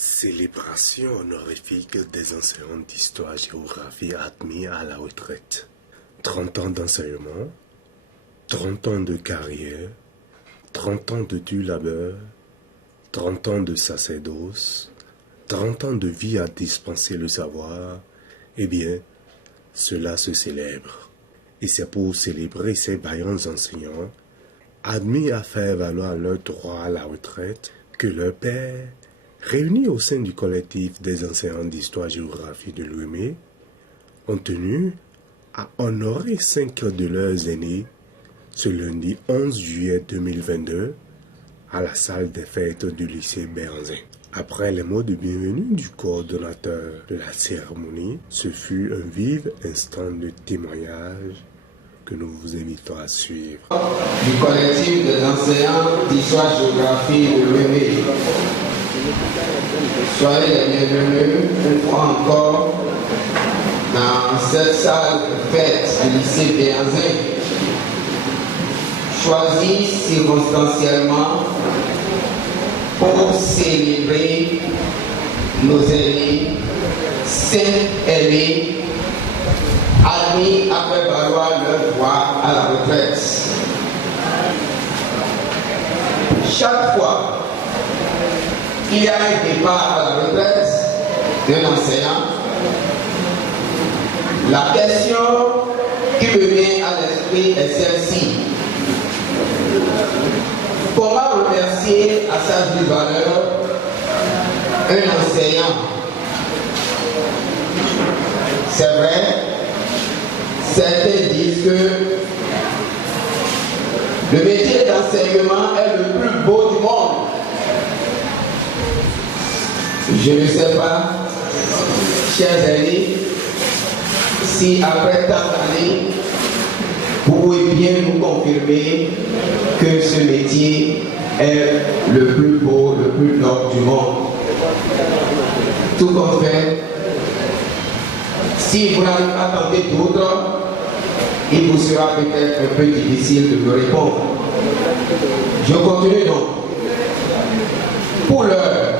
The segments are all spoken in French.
Célébration honorifique des enseignants d'histoire-géographie admis à la retraite. 30 ans d'enseignement, 30 ans de carrière, 30 ans de dur labeur, 30 ans de sacerdoce, 30 ans de vie à dispenser le savoir, eh bien, cela se célèbre. Et c'est pour célébrer ces vaillants enseignants, admis à faire valoir leur droit à la retraite, que leurs pairs, réunis au sein du collectif des enseignants d'histoire-géographie de l'UME, ont tenu à honorer 5 de leurs aînés ce lundi 11 juillet 2022 à la salle des fêtes du lycée Béhanzin. Après les mots de bienvenue du coordonnateur de la cérémonie, ce fut un vif instant de témoignage que nous vous invitons à suivre. Du collectif des enseignants d'histoire-géographie de l'UME. Soyez les bienvenus une fois encore dans cette salle de fête du lycée Béhanzin, choisie circonstanciellement pour célébrer nos aînés, 5 aînés, admis à faire valoir leur droit à la retraite. Chaque fois qu'il y a un départ à la retraite d'un enseignant, la question qui me vient à l'esprit est celle-ci. Comment remercier à sa juste valeur un enseignant? C'est vrai, certains disent que le métier d'enseignement est le plus beau du monde. Je ne sais pas, chers amis, si après tant d'années, vous pouvez bien nous confirmer que ce métier est le plus beau, le plus noble du monde. Tout compte fait, si vous n'avez pas tenté d'autres, il vous sera peut-être un peu difficile de me répondre. Je continue donc. Pour l'heure,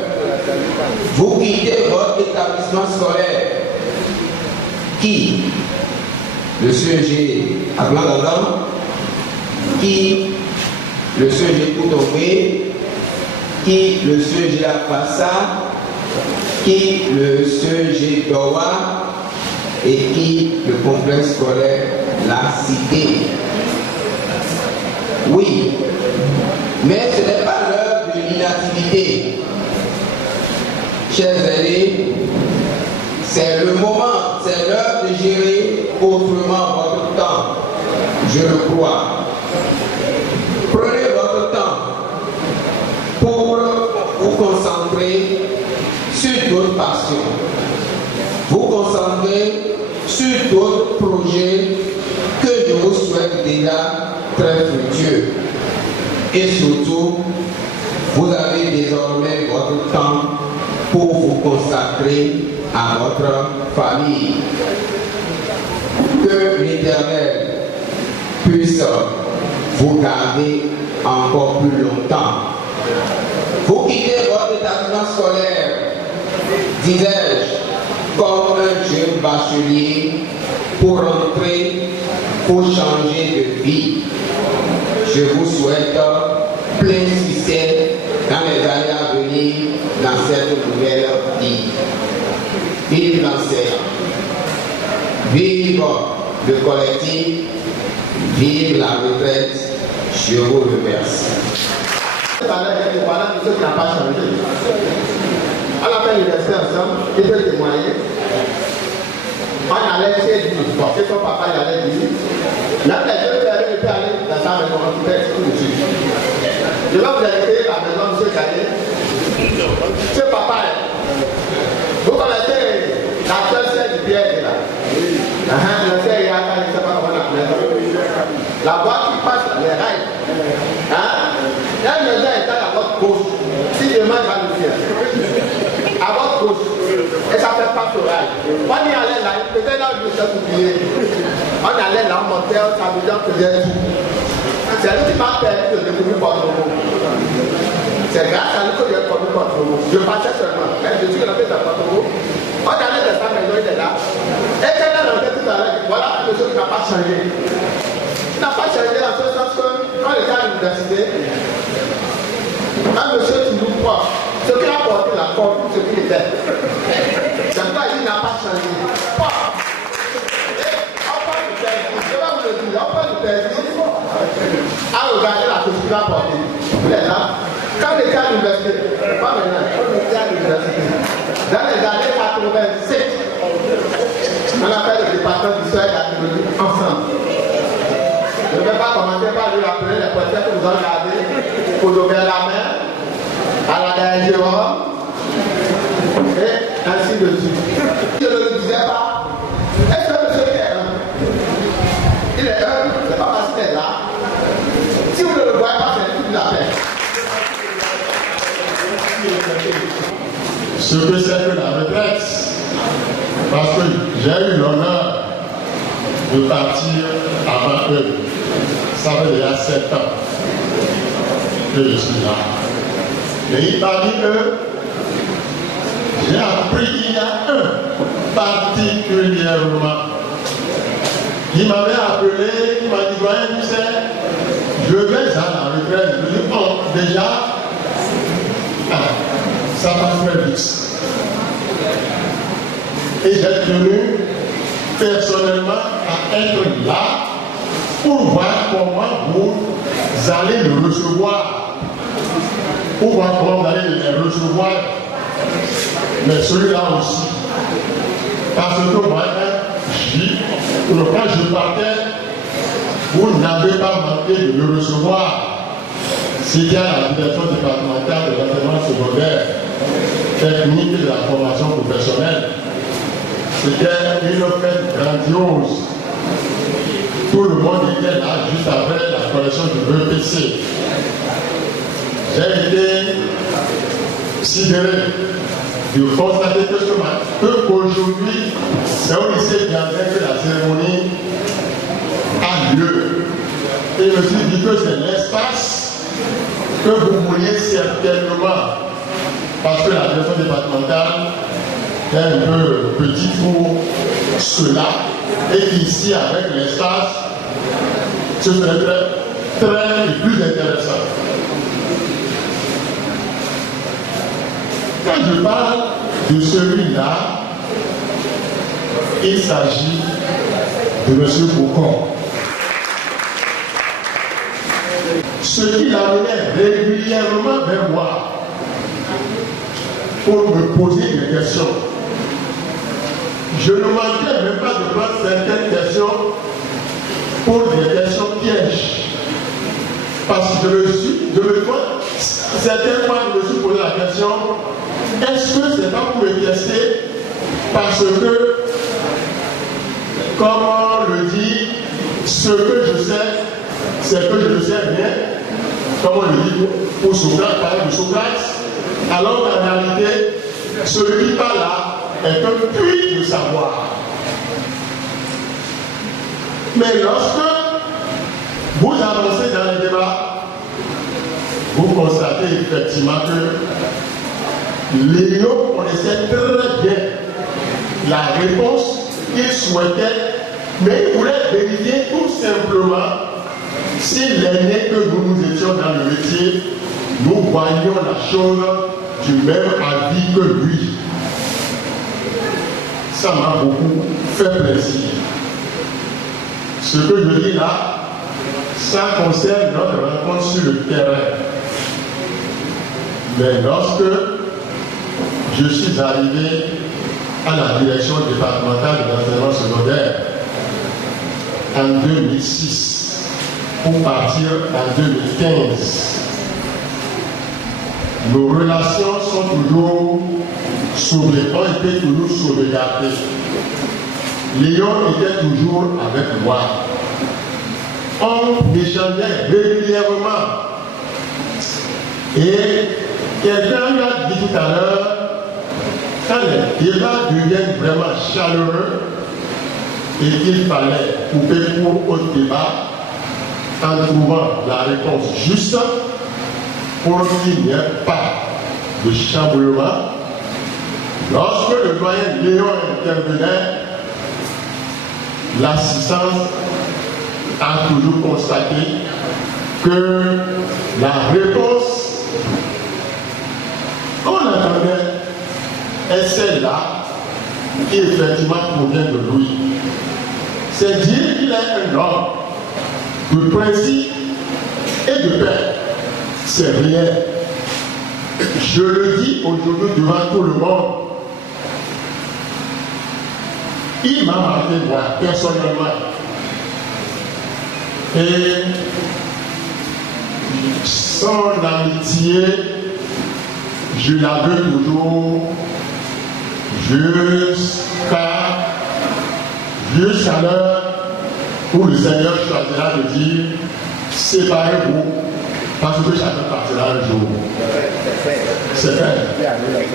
vous quittez votre établissement scolaire qui, le CEG à Blanc-Dandam, qui, le CEG Coutombé, qui, le CEG à Passa, qui, le CEG Dowa et qui, le complexe scolaire La Cité. Oui, mais ce n'est pas l'heure de l'inactivité. Chers aînés, c'est le moment, c'est l'heure de gérer autrement votre temps, je le crois. Prenez votre temps pour vous concentrer sur d'autres passions, vous concentrer sur d'autres projets que je vous souhaite déjà très fructueux. Et surtout, vous avez désormais votre temps pour vous consacrer à votre famille. Que l'Éternel puisse vous garder encore plus longtemps. Vous quittez votre établissement scolaire, disais-je, comme un jeune bachelier pour entrer, pour changer de vie. Je vous souhaite plein succès dans les années à venir dans cette nouvelle vie. Vive l'enseignant, vive le collectif, vive la retraite, je vous remercie. Voilà tout ce qui n'a pas changé. À la fin de l'université ensemble, il peut témoigner. On allait chez lui, parce que son papa y allait dire. Même les deux pères étaient allés dans sa maison, on pouvait tout dessus. Je vais vous inviter à la maison de M. Gagné. Ce papa, vous connaissez la seule sœur du Pierre là. Le sœur Yaka, je ne sais pas comment on appelle ça. La voie qui passe les rails. La maison est à votre gauche. Si demain va le faire. À votre gauche. Et ça fait pas sur rail. On y allait là, il faisait là où je suis oublié. On allait là, on montait, on s'amusait, on faisait tout. C'est lui qui m'a permis de découvrir Porto. C'est grâce à lui que j'ai connu Porto. Je passais seulement. n'a pas changé. Il n'a pas changé dans ce sens que quand il était à l'université, un monsieur qui nous croit, ce qui a porté la forme, ce qu'il était. C'est pourquoi il n'a pas changé. On parle de perdu, je vais vous le dire, on parle de perdu. À regarder la chose qu'il a portée. Il est là. Quand il était à l'université, pas maintenant, quand il était à l'université, dans les années 87, on a fait le département d'histoire et d'archéologie ensemble. Je ne vais pas commencer par lui rappeler les portraits que nous avons regardés pour ouvrir la main, à la dernière et ainsi de suite. Je ne le disais pas. Est-ce que monsieur est un? Il est un, c'est pas parce qu'il est là. Si vous ne le voyez pas, c'est toute la paix. Ce que c'est que la retraite, parce que j'ai eu l'honneur de partir avant eux. Ça fait déjà 7 ans que je suis là. Et parmi eux, j'ai appris qu'il y a un particulièrement qui m'avait appelé, qui m'a dit, voyez, tu sais, je vais à la retraite. Je lui dis, oh, déjà, ça va très vite. Et j'ai tenu personnellement à être là pour voir comment vous allez le recevoir. Pour voir comment vous allez le recevoir. Mais celui-là aussi. Parce que moi, quand je partais, vous n'avez pas manqué de le recevoir. C'était à la direction départementale de l'enseignement secondaire, technique et de la formation professionnelle. C'était une fête grandiose. Tout le monde était là juste après la collection du BPC. J'ai été sidéré de constater qu'aujourd'hui, c'est au lycée Bianzin que la cérémonie a lieu. Et je me suis dit que c'est l'espace que vous vouliez certainement, parce que la direction départementale est un peu petit pour cela, et ici avec l'espace, ce serait très plus intéressant. Quand je parle de celui-là, il s'agit de M. Bocon. Ce qui l'amenait régulièrement vers moi pour me poser des questions. Je ne manquais même pas de prendre certaines questions pour des questions pièges. Parce que certaines fois, je me suis posé la question, est-ce que c'est pas pour me tester? Parce que, comme on le dit, ce que je sais, c'est que je ne sais rien. Comme on le dit pour Socrate, parler de Socrate, alors qu'en réalité, celui qui parle là est un puits de savoir. Mais lorsque vous avancez dans le débat, vous constatez effectivement que Léon connaissait très bien la réponse qu'il souhaitait, mais il voulait vérifier tout simplement si l'année que nous étions dans le métier, nous voyions la chose du même avis que lui. Ça m'a beaucoup fait plaisir. Ce que je dis là, ça concerne notre rencontre sur le terrain. Mais lorsque je suis arrivé à la direction départementale de l'enseignement secondaire en 2006 pour partir en 2015, nos relations sont toujours ont été toujours sauvegardées. Léon était toujours avec moi. On échangeait régulièrement. Et quelqu'un lui a dit tout à l'heure, quand les débats deviennent vraiment chaleureux et qu'il fallait couper court au débat en trouvant la réponse juste pour qu'il n'y ait pas de chamboulement, lorsque le doyen Léon intervenait, l'assistance a toujours constaté que la réponse qu'on attendait est celle-là qui effectivement provient de lui. C'est dire qu'il est un homme de principe et de paix. C'est rien. Je le dis aujourd'hui devant tout le monde. Il m'a marqué moi personnellement. Et son amitié, je la veux toujours jusqu'à l'heure où le Seigneur choisira de dire séparez-vous parce que chacun partira un jour. C'est fait.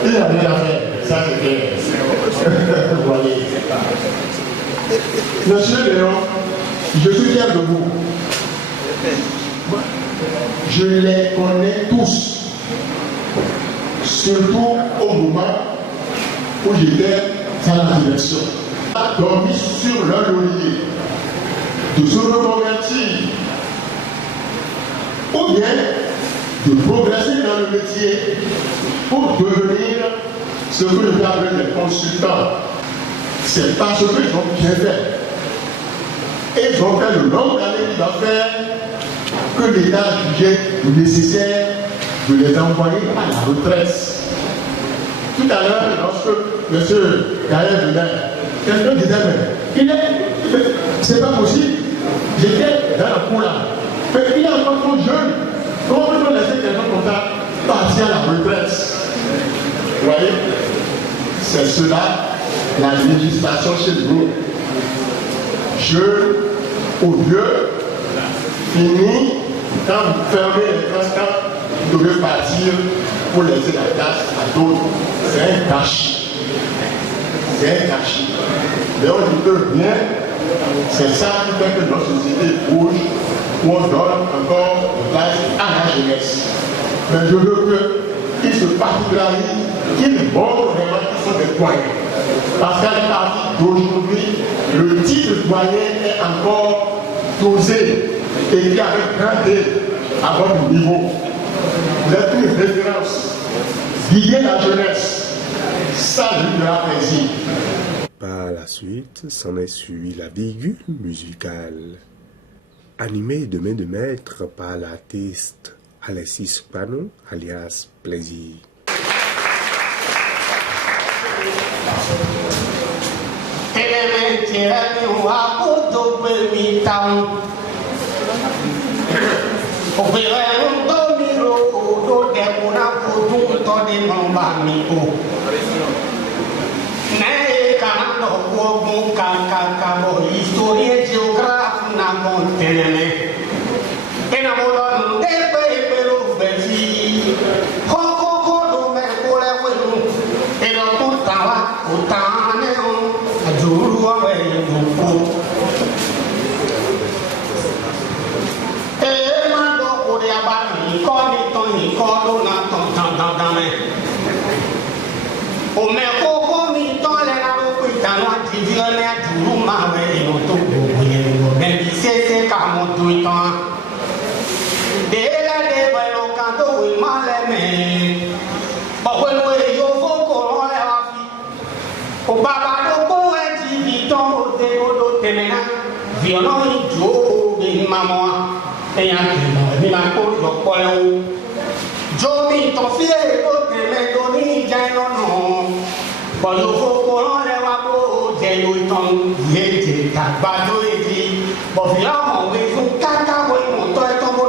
Il n'y a rien à faire. Ça c'est clair. Vous voyez. Monsieur Léon, je suis fier de vous. Je les connais tous. Surtout au moment où j'étais à la direction. Dormi sur leur laurier, de se reconvertir, ou bien de progresser dans le métier pour devenir ce que nous appelons les consultants. C'est parce qu'ils ont bien fait. Et ils ont fait le nombre d'années qu'il va faire que l'État jugeait nécessaire de les envoyer à la retraite. Tout à l'heure, lorsque M. Gaël venait, quelqu'un disait, mais c'est pas possible. J'étais dans la cour là. Mais il est encore trop jeune. Comment peut-on laisser quelqu'un comme ça partir à la retraite? Vous voyez? C'est cela, la législation chez nous. Jeune ou vieux, fini, quand vous fermez les classes, vous devez partir pour laisser la place à d'autres. C'est un gâchis. C'est un gâchis. Mais on dit que bien, c'est ça qui fait que notre société bouge, où on donne encore de place à la jeunesse. Mais je veux qu'ils se particularisent, qu'ils montrent vraiment qu'ils sont des doyens. Parce qu'à la partie d'aujourd'hui, le titre de doyen est encore dosé et qui avait grandi à votre niveau. Vous êtes une référence. Guidez la jeunesse. Ça lui fera plaisir. Par la suite, s'en est suivi la virgule musicale, animée de main de maître par l'artiste Alexis Pano, alias Plaisir. Historia geografia na montenene enamorado de pelo vesi hoko do me kole wenu eno tutawa utane on ajuru awe yuko mando kore abani koni toni kodo na ton dame o me koko mi tole na ro kuitano ativione ajuru mawe eno to mais c'est comme tout le temps. Dès la déballe, quand on est mal aimé, pourquoi nous y avons qu'on a la vie? Au baba de beau et diviton, des mots de téména, violon idiot, et maman, et un peu, mais un peu de poil. Johnny, ton fils, et mais Johnny, j'ai non. Bon, il faut qu'on a la peau, j'ai eu ton, j'ai été tabado et dit. Bon, finalement, on est un caca, on est un tombeau.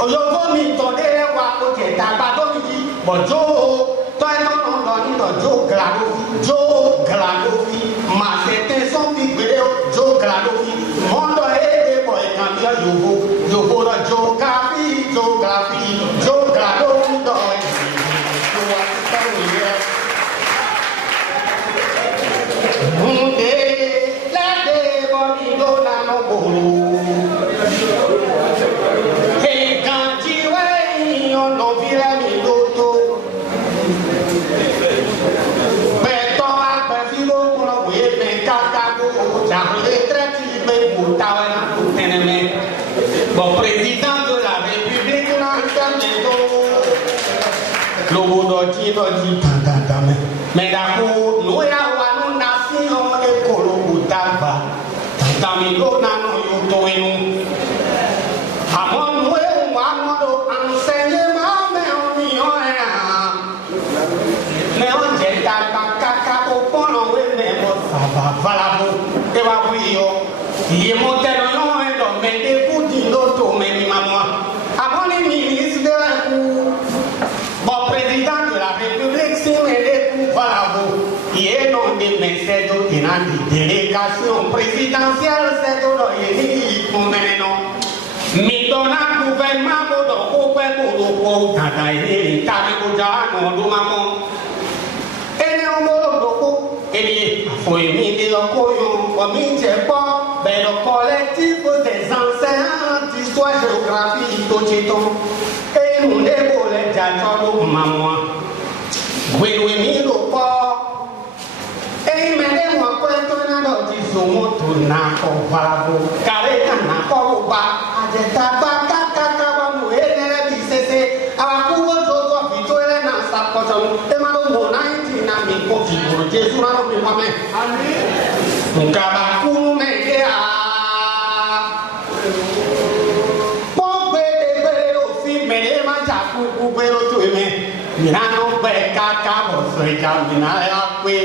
On y va, mais on est là, on est tabado et dit. Bon, Joe, toi, on est Joe Gladofi, ma c'était son big vidéo, Joe Gladofi. Mon doigt est des boys, quand il y a Joe géographie, Joe Gladofi, Bon, président de la République, mais d'accord, nous avons nation écolo taba. Tamilo nano yotoenu. Amon nous avons enseignement mais on y mais on jette caca au pont mais ça va voilà et va oui il est monté non et mais des coups d'auto mais ni maman. Amon les ministres de la bon président de la République si mais voilà il est non des messieurs qui n'ont des délégations présidentielles c'est tout il faut maintenant mi donna gouvernement pour pour tata il tabi boja no do mamo ene o do et faut mi de koyo o mi je po be le collectif des enseignants d'histoire géographie tocheton et nous ne voulons pas do maman we mi do po e me de mo ko to na do ti so mo to na ko valabo kare na ko ba ajeta Jésus a nommé moi-même. Amen. Kabakou mea. Pompe de belo fi me manjaku kubelo tueme. Mirano be kaka bosoi jamina akwe.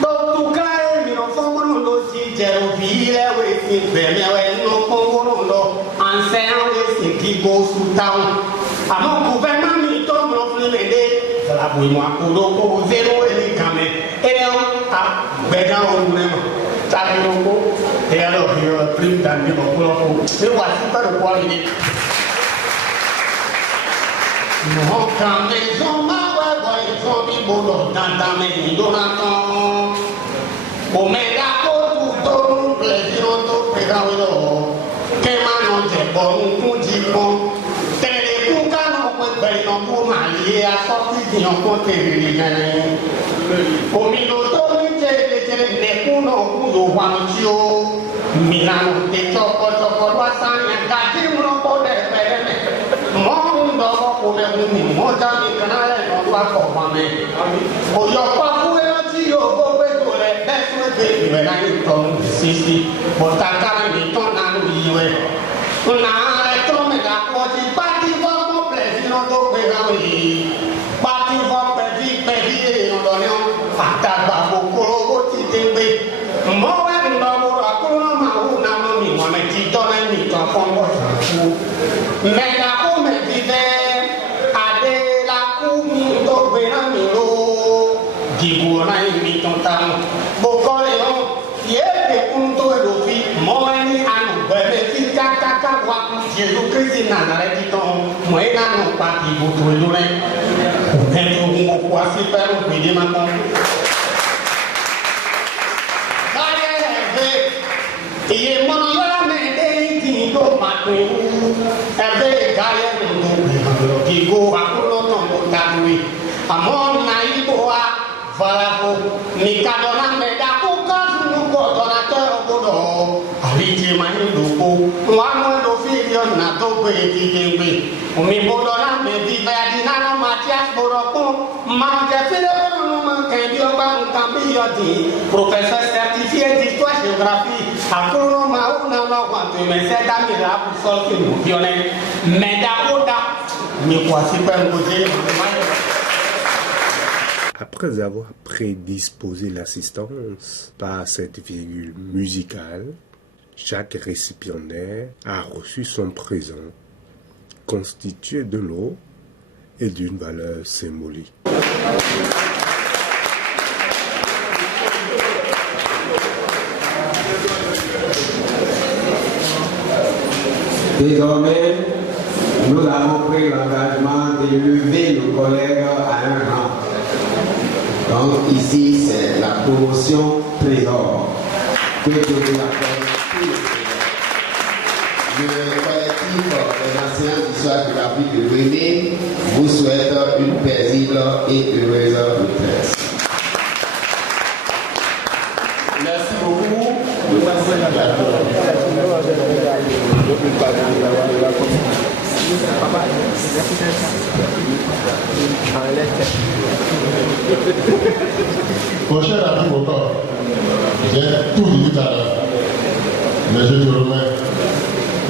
Do tu kai mi no fongo no si jero vile we si beme we no fongo no ancien we si ki go su town. Amo gouvernement mi to no flimede. La boue moi pour le zéro et les camés. Et là, béga au même. Ça les locaux. Et alors, il y a un prime dans les locaux. Mais voici pas de quoi il est. Mon camé, son mauvais, son bibolo, dans ta main, il donne un temps. Au méga, tout, plaisir, tout, pédalo. Que manon, c'est bon, tout dit bon. Et à sortir de nos côtés réguliers. Au milieu de les coups au Wamio, Milano, des chocos, et gâté mon pot de mon dog pour le mon ami canal et non pas pour moi. Au Yopa, vous et au Bobé, les best de Benaniton, Sissi, Botaka, et ton ami. On a tombé la porte, pas du bon plaisir, non, Bati va pedi no donio ataba bokoro ti tembe mo wa ndo ra ko ma hu na no mi wa me ti to na mi to fongo fu me na ko me vive ade la ku mi to be na mi lo gibu na mi to ta bokore o ye de punto e do fi mo ni anu be me ti ka wa Jésus Christ na na ti to mo e na no pa ti bu to lo re on va se faire un peu de maintenant. Il est mon mais il go matin. Avec gagne qui go à ton tatoué. À mon naïboa, voilà pour ni cadona mais d'accord quand nous coordonnateur au bodo. Aliti mani dopo. Moi no figure na to petit tembe. O mi bodona me di verdina Mathias Boroko, professeur certifié d'histoire géographie, à Kouroma, on a un mais c'est à Mila pour sortir nous vionner. Mais d'abord, mais voici pas un côté. Après avoir prédisposé l'assistance par cette virgule musicale, chaque récipiendaire a reçu son présent, constitué de l'eau et d'une valeur symbolique. Désormais, nous avons pris l'engagement de lever nos collègues à un rang. Donc ici, c'est la promotion trésor. Que Dieu vous accorde tous les trésors. Le collectif des enseignants d'histoire géographique de Guinée vous souhaite une paisible et heureuse retraite. Merci beaucoup. Mon cher ami Bokor, j'ai tout dit tout à l'heure, mais je te remets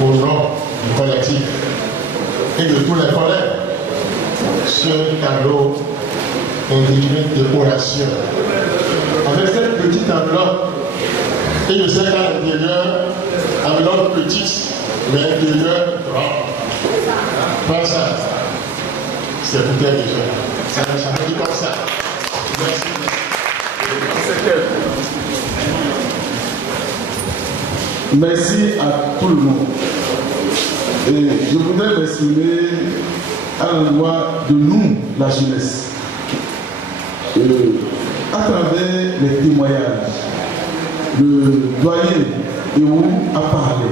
au nom du collectif et de tous les collègues ce cadeau intitulé décoration. Avec cette petite enveloppe, et je sais qu'à l'intérieur, enveloppe petite, mais intérieur grand. Pas ça. C'est pour tes besoins. Ça ne s'en dit comme ça. Merci. Merci à tout le monde. Et je voudrais m'exprimer à l'endroit de nous, la jeunesse. À travers les témoignages, le doyen Eou a parlé.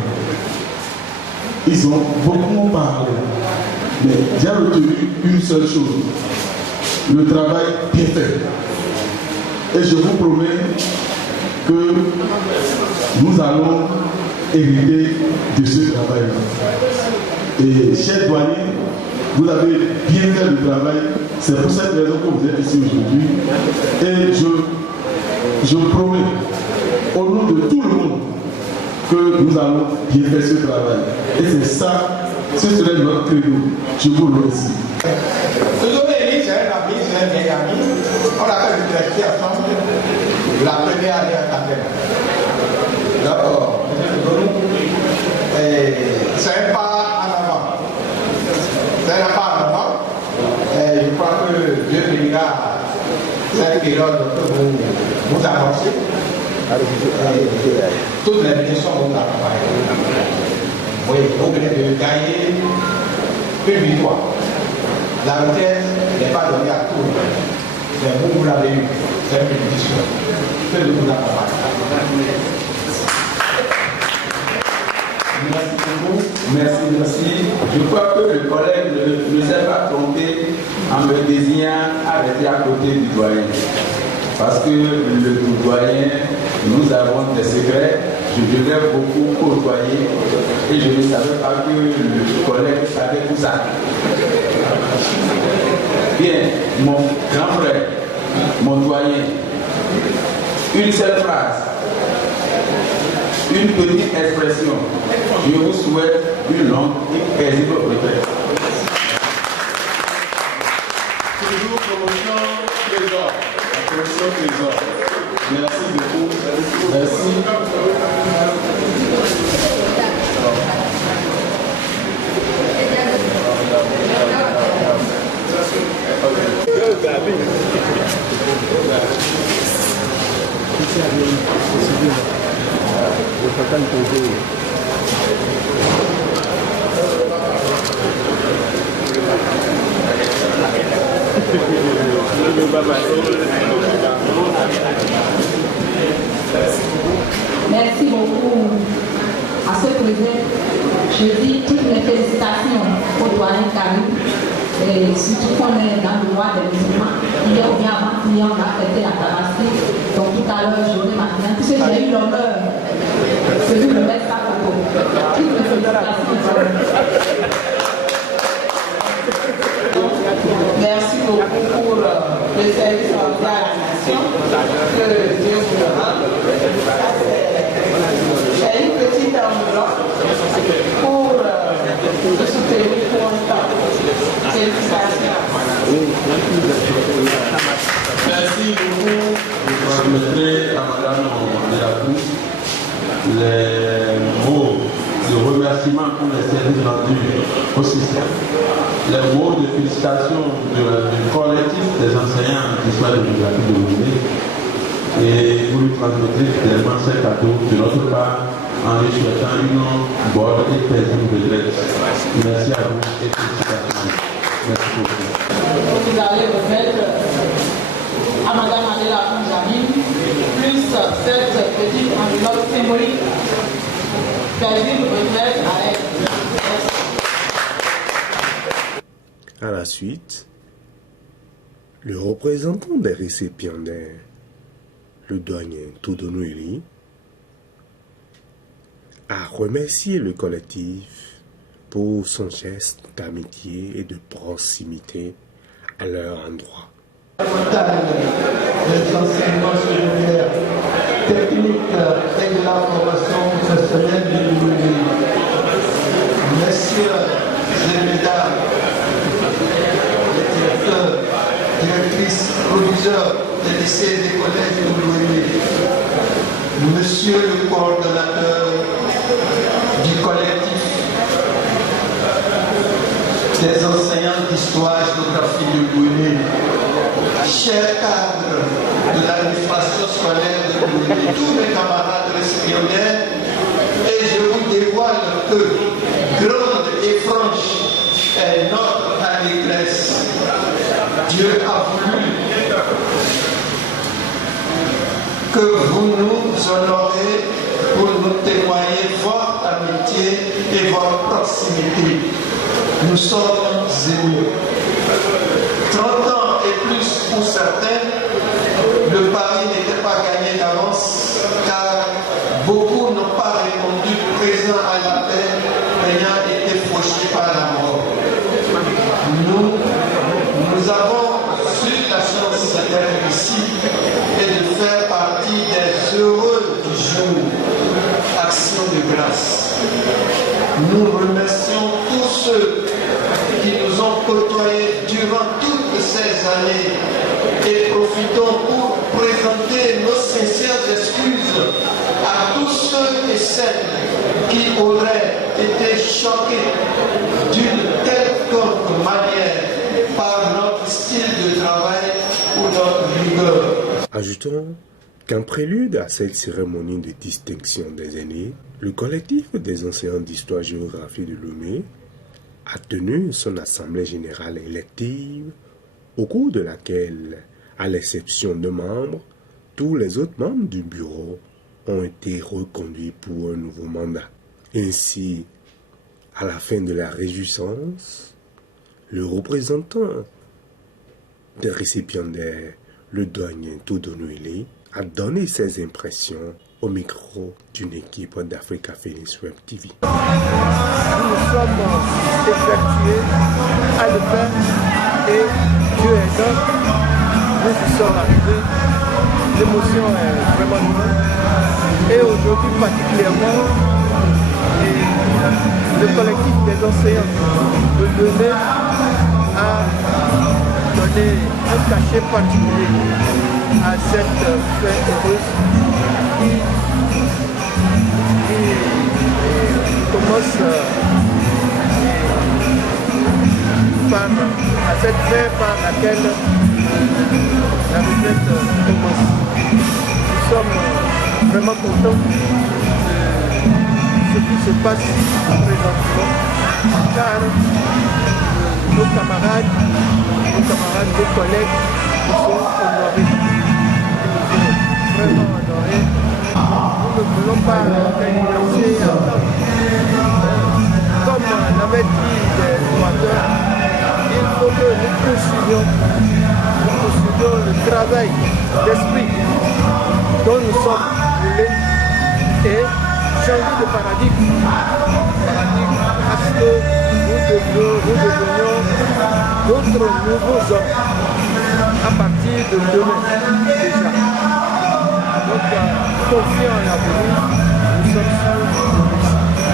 Ils ont beaucoup parlé. Mais j'ai retenu une seule chose. Le travail bien fait. Et je vous promets que nous allons hériter de ce travail. Et chers doyens, vous avez bien fait le travail. C'est pour cette raison que vous êtes ici aujourd'hui. Et je promets, au nom de tout le monde, que nous allons bien faire ce travail. Et c'est ça, ce serait notre credo. Je vous remercie. On a fait une lecture ensemble la première année à Canberra. D'accord. C'est un pas en avant. C'est un pas en avant. Et je crois que Dieu bénira cette période que vous avancez. Toutes les bénédictions vous accompagnent. Oui, vous venez de gagner une victoire. La retraite n'est pas donnée à tout le monde. Mais vous l'avez eu. C'est une bénédiction. Que Dieu vous accompagne. Merci beaucoup. Merci. Je crois que le collègue ne s'est pas trompé en me désignant arrêter à côté du doyen. Parce que le doyen, nous avons des secrets. Je devais beaucoup côtoyer et je ne savais pas que le collègue savait tout ça. Bien, mon grand frère, mon doyen, une seule phrase, une petite expression. Je vous souhaite une longue et paisible retraite. Toujours promotion trésor. Promotion trésor. Merci beaucoup. Merci. Merci beaucoup à ce projet. Je dis toutes mes félicitations au doyen Karim. Et surtout qu'on est dans le droit des musulmans. Hier ou bien avant-hier, on a fêté la Tabaski. Donc tout à l'heure, je vais maintenant, puisque j'ai eu l'honneur de vous le mettre à propos. Toutes mes félicitations. Merci beaucoup pour le service rendu à la nation. Que Dieu vous le rende. J'ai une petite enveloppe pour le soutenir pour un temps. Félicitations. Merci beaucoup. Je transmettrai à Madame Delacruz les mots de remerciement pour les services rendus au système, les mots de félicitations du collectif des enseignants du soir de l'Université de Louvain. Et vous lui transmettrez également ces cadeaux de notre part en lui souhaitant une bonne et paisible retraite. Merci à vous et félicitations. Merci beaucoup. Vous allez remettre à Madame Adela Jamil plus cette petite enveloppe symbolique. Paisible retraite à elle. À la suite, le représentant des récipiendaires, le doyen Toudonouili, a remercié le collectif pour son geste d'amitié et de proximité à leur endroit. Des enseignements secondaires, techniques et de la formation professionnelle du Louis. Messieurs et mesdames, les directeurs, directrices, proviseurs des lycées et des collèges de Louis, monsieur le coordonnateur du collectif des enseignants d'histoire et géographie de Louis, chers cadres de l'administration scolaire de Louis, tous mes camarades récipiendaires, et je vous dévoile que grande et franche est notre allégresse. Dieu a voulu que vous nous honorez pour nous témoigner votre amitié et votre proximité. Nous sommes émus. 30 ans et plus pour certains, le pari n'était pas gagné d'avance car beaucoup n'ont pas répondu présent à l'appel ayant été fauchés par la mort. Nous avons eu la chance d'être ici et de faire partie des heureux du jour. Action de grâce. Nous remercions tous ceux qui nous ont côtoyés durant toutes ces années et profitons pour présenter nos sincères excuses à tous ceux et celles qui auraient été choqués d'une quelconque manière par notre style de travail ou notre rigueur. Ajoutons qu'en prélude à cette cérémonie de distinction des aînés, le collectif des enseignants d'histoire-géographie de Lomé a tenu son assemblée générale élective, au cours de laquelle, à l'exception de membres, tous les autres membres du bureau ont été reconduits pour un nouveau mandat. Ainsi, à la fin de la réjouissance, le représentant des récipiendaires, le douanier Toudounouili, a donné ses impressions au micro d'une équipe d'Africa Phoenix Web TV. Nous sommes effectués à le faire et Dieu est là. Nous y sommes arrivés. L'émotion est vraiment grande. Et aujourd'hui particulièrement, le collectif des enseignants de Lomé a donné un cachet particulier à cette fête heureuse qui commence à cette fête par laquelle la retraite commence. Nous sommes vraiment contents de ce qui se passe présentement car nos camarades, nos collègues nous sont honorés. Ils nous sont vraiment honorés. Nous ne voulons pas terminer comme l'avait dit les orateurs. Il faut que nous poursuivions le travail d'esprit dont nous sommes voulés et changer de paradigme parce que nous devenions d'autres nouveaux hommes à partir de demain déjà. Donc, confiant